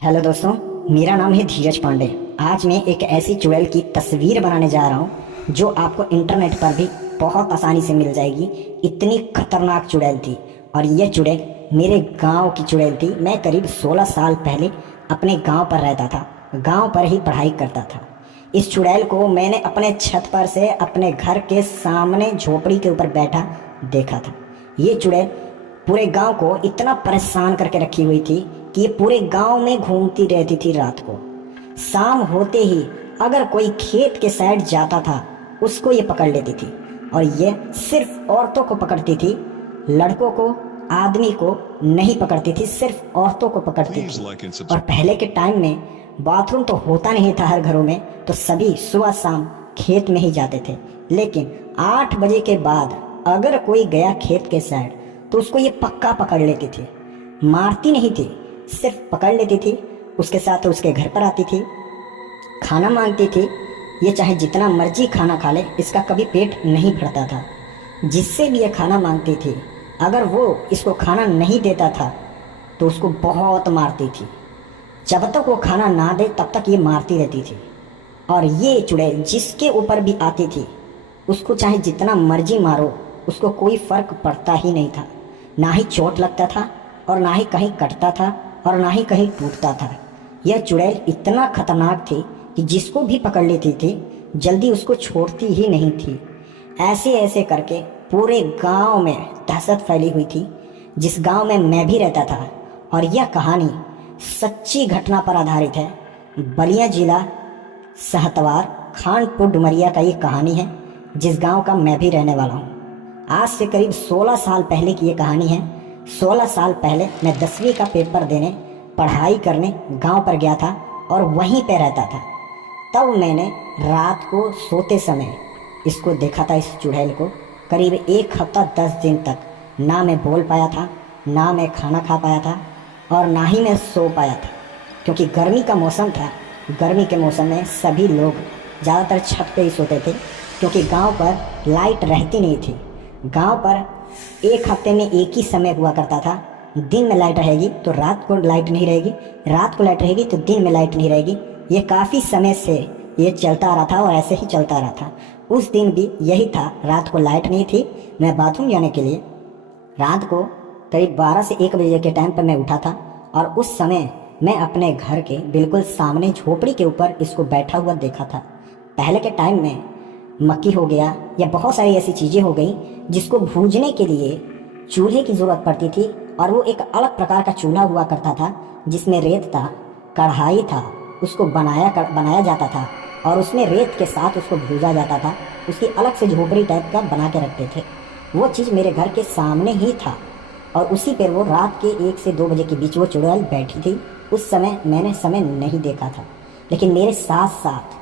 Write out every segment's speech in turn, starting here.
Hello दोस्तों, मेरा नाम है धीरज पांडे। आज मैं एक ऐसी चुड़ैल की तस्वीर बनाने जा रहा हूँ जो आपको इंटरनेट पर भी बहुत आसानी से मिल जाएगी। इतनी खतरनाक चुड़ैल थी और यह चुड़ैल मेरे गांव की चुड़ैल थी। मैं करीब 16 साल पहले अपने गांव पर रहता था, गांव पर ही पढ़ाई करता था। इस चुड़ैल को मैंने अपने छत पर से अपने घर के सामने झोपड़ी के ऊपर बैठा देखा था। ये चुड़ैल पूरे गांव को इतना परेशान करके रखी हुई थी कि ये पूरे गांव में घूमती रहती थी। रात को शाम होते ही अगर कोई खेत के साइड जाता था उसको ये पकड़ लेती थी। और ये सिर्फ औरतों को पकड़ती थी, लड़कों को, आदमी को नहीं पकड़ती थी, सिर्फ औरतों को पकड़ती थी। और पहले के टाइम में बाथरूम तो होता नहीं था हर घरों में, तो सभी सुबह शाम खेत में ही जाते थे। लेकिन 8 बजे के बाद अगर कोई गया खेत के साइड तो उसको ये पक्का पकड़ लेती थी। मारती नहीं थी, सिर्फ पकड़ लेती थी। उसके साथ उसके घर पर आती थी, खाना मांगती थी। ये चाहे जितना मर्जी खाना खा ले, इसका कभी पेट नहीं भरता था। जिससे भी ये खाना मांगती थी, अगर वो इसको खाना नहीं देता था तो उसको बहुत मारती थी। जब तक वो खाना ना दे तब तक ये मारती रहती थी। और ये चुड़ैल जिसके ऊपर भी आती थी उसको चाहे जितना मर्जी मारो, उसको कोई फर्क पड़ता ही नहीं था। ना ही चोट लगता था और ना ही कहीं कटता था और ना ही कहीं टूटता था। यह चुड़ैल इतना खतरनाक थी कि जिसको भी पकड़ लेती थी जल्दी उसको छोड़ती ही नहीं थी। ऐसे ऐसे करके पूरे गांव में दहशत फैली हुई थी, जिस गांव में मैं भी रहता था। और यह कहानी सच्ची घटना पर आधारित है। बलिया जिला सहतवार खानपुर डुमरिया का ये कहानी है, जिस गांव का मैं भी रहने वाला हूँ। आज से करीब 16 साल पहले की ये कहानी है। 16 साल पहले मैं 10वीं का पेपर देने, पढ़ाई करने गांव पर गया था और वहीं पे रहता था। तब मैंने रात को सोते समय इसको देखा था, इस चुड़ैल को। करीब 1 हफ्ता 10 दिन तक ना मैं बोल पाया था, ना मैं खाना खा पाया था और ना ही मैं सो पाया था, क्योंकि गर्मी का मौसम था। गर्मी के मौसम में सभी लोग ज़्यादातर छत पे ही सोते थे, क्योंकि गांव पर लाइट रहती नहीं थी। गांव पर 1 हफ्ते में एक ही समय हुआ करता था। दिन में लाइट रहेगी तो रात को लाइट नहीं रहेगी, रात को लाइट रहेगी तो दिन में लाइट नहीं रहेगी। ये काफ़ी समय से ये चलता आ रहा था और ऐसे ही चलता रहा था। उस दिन भी यही था, रात को लाइट नहीं थी। मैं बाथरूम जाने के लिए रात को करीब 12 से 1 बजे के टाइम पर मैं उठा था और उस समय मैं अपने घर के बिल्कुल सामने झोपड़ी के ऊपर इसको बैठा हुआ देखा था। पहले के टाइम में मक्की हो गया या बहुत सारी ऐसी चीज़ें हो गई जिसको भूनने के लिए चूल्हे की ज़रूरत पड़ती थी। और वो एक अलग प्रकार का चूल्हा हुआ करता था जिसमें रेत था, कढ़ाई था, उसको बनाया जाता था और उसमें रेत के साथ उसको भूजा जाता था। उसकी अलग से झोपड़ी टाइप का बना के रखते थे। वो चीज़ मेरे घर के सामने ही था और उसी पर वो रात के 1 से 2 बजे के बीच वो चुड़ैल बैठी थी। उस समय मैंने समय नहीं देखा था, लेकिन मेरे साथ साथ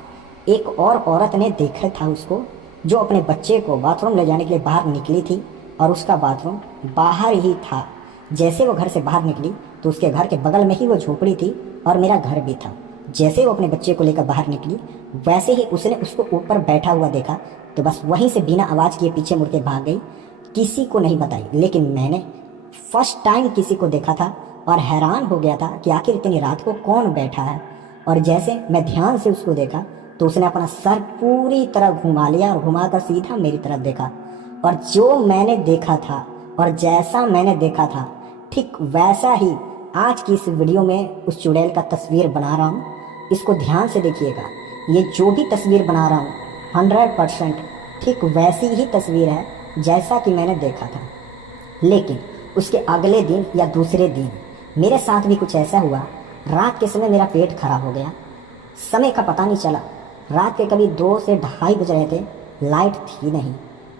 एक और औरत ने देखा था उसको, जो अपने बच्चे को बाथरूम ले जाने के लिए बाहर निकली थी और उसका बाथरूम बाहर ही था। जैसे वो घर से बाहर निकली तो उसके घर के बगल में ही वो झोपड़ी थी और मेरा घर भी था। जैसे वो अपने बच्चे को लेकर बाहर निकली वैसे ही उसने उसको ऊपर बैठा हुआ देखा, तो बस वहीं से बिना आवाज़ किए पीछे मुड़ के भाग गई। किसी को नहीं बताई, लेकिन मैंने फर्स्ट टाइम किसी को देखा था और हैरान हो गया था कि आखिर इतनी रात को कौन बैठा है। और जैसे मैं ध्यान से उसको देखा तो उसने अपना सर पूरी तरह घुमा लिया और घुमाकर सीधा मेरी तरफ देखा। और जो मैंने देखा था और जैसा मैंने देखा था ठीक वैसा ही आज की इस वीडियो में उस चुड़ैल का तस्वीर बना रहा हूँ। इसको ध्यान से देखिएगा। ये जो भी तस्वीर बना रहा हूँ 100% ठीक वैसी ही तस्वीर है जैसा कि मैंने देखा था। लेकिन उसके अगले दिन या दूसरे दिन मेरे साथ भी कुछ ऐसा हुआ। रात के समय मेरा पेट खराब हो गया, समय का पता नहीं चला। रात के कभी 2 से 2:30 बज रहे थे, लाइट थी नहीं।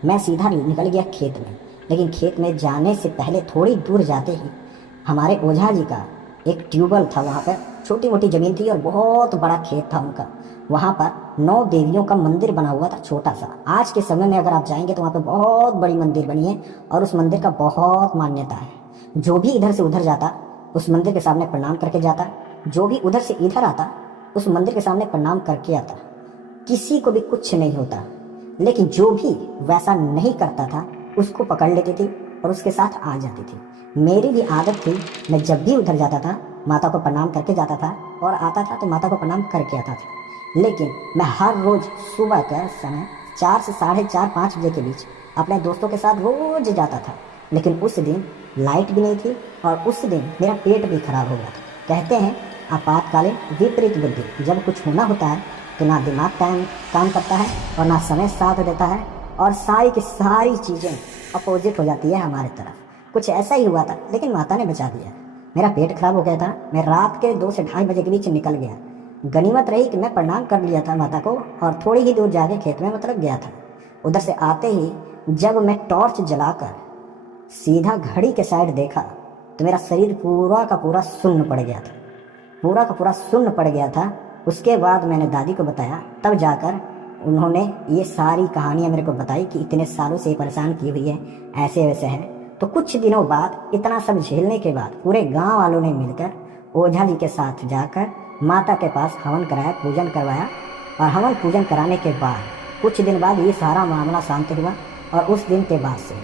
मैं सीधा निकल गया खेत में, लेकिन खेत में जाने से पहले थोड़ी दूर जाते ही हमारे ओझा जी का एक ट्यूबवेल था। वहाँ पर छोटी मोटी ज़मीन थी और बहुत बड़ा खेत था उनका। वहाँ पर 9 देवियों का मंदिर बना हुआ था, छोटा सा। आज के समय में अगर आप जाएंगे तो वहाँ पर बहुत बड़ी मंदिर बनी है और उस मंदिर का बहुत मान्यता है। जो भी इधर से उधर जाता उस मंदिर के सामने प्रणाम करके जाता, जो भी उधर से इधर आता उस मंदिर के सामने प्रणाम करके आता। किसी को भी कुछ नहीं होता। लेकिन जो भी वैसा नहीं करता था उसको पकड़ लेती थी और उसके साथ आ जाती थी। मेरी भी आदत थी, मैं जब भी उधर जाता था माता को प्रणाम करके जाता था और आता था तो माता को प्रणाम करके आता था। लेकिन मैं हर रोज़ सुबह का समय 4 से 4:30-5 बजे के बीच अपने दोस्तों के साथ रोज़ जाता था। लेकिन उस दिन लाइट भी नहीं थी और उस दिन मेरा पेट भी खराब हो गया था। कहते हैं आपातकालीन विपरीत बुद्धि, जब कुछ होना होता है तो ना दिमाग काम करता है और ना समय साथ देता है और सारी की सारी चीज़ें अपोजिट हो जाती है हमारे तरफ। कुछ ऐसा ही हुआ था, लेकिन माता ने बचा दिया। मेरा पेट खराब हो गया था, मैं रात के 2 से 2:30 बजे के बीच निकल गया। गनीमत रही कि मैं प्रणाम कर लिया था माता को और थोड़ी ही दूर जाके खेत में गया था। उधर से आते ही जब मैं टॉर्च जलाकर सीधा घड़ी के साइड देखा तो मेरा शरीर पूरा का पूरा सुन्न पड़ गया था, पूरा का पूरा सुन्न पड़ गया था। उसके बाद मैंने दादी को बताया, तब जाकर उन्होंने ये सारी कहानियाँ मेरे को बताई कि इतने सालों से परेशान की हुई है, ऐसे वैसे है। तो कुछ दिनों बाद इतना सब झेलने के बाद पूरे गांव वालों ने मिलकर ओझा जी के साथ जाकर माता के पास हवन कराया, पूजन करवाया और हवन पूजन कराने के बाद कुछ दिन बाद ये सारा मामला शांत हुआ। और उस दिन के बाद से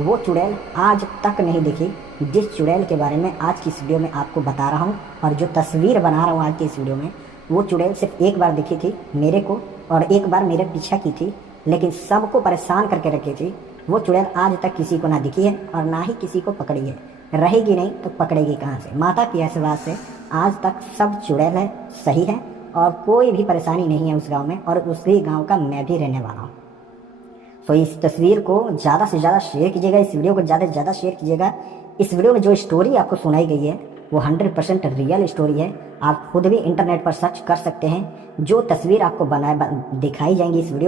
वो चुड़ैल आज तक नहीं दिखी जिस चुड़ैल के बारे में आज की इस वीडियो में आपको बता रहा हूँ और जो तस्वीर बना रहा हूँ आज की इस वीडियो में। वो चुड़ैल सिर्फ एक बार दिखी थी मेरे को और एक बार मेरे पीछा की थी, लेकिन सबको परेशान करके रखी थी। वो चुड़ैल आज तक किसी को ना दिखी है और ना ही किसी को पकड़ी है। रहेगी नहीं तो पकड़ेगी कहाँ से? माता की आशीर्वाद से आज तक सब चुड़ैल है, सही है और कोई भी परेशानी नहीं है उस गांव में, और उसी गांव का मैं भी रहने वाला हूँ। तो इस तस्वीर को ज़्यादा से ज़्यादा शेयर कीजिएगा, इस वीडियो को ज़्यादा से ज़्यादा शेयर कीजिएगा। इस वीडियो में जो स्टोरी आपको सुनाई गई है वो 100% रियल स्टोरी है। आप खुद भी इंटरनेट पर सर्च कर सकते हैं। जो तस्वीर आपको दिखाई जाएंगी इस वीडियो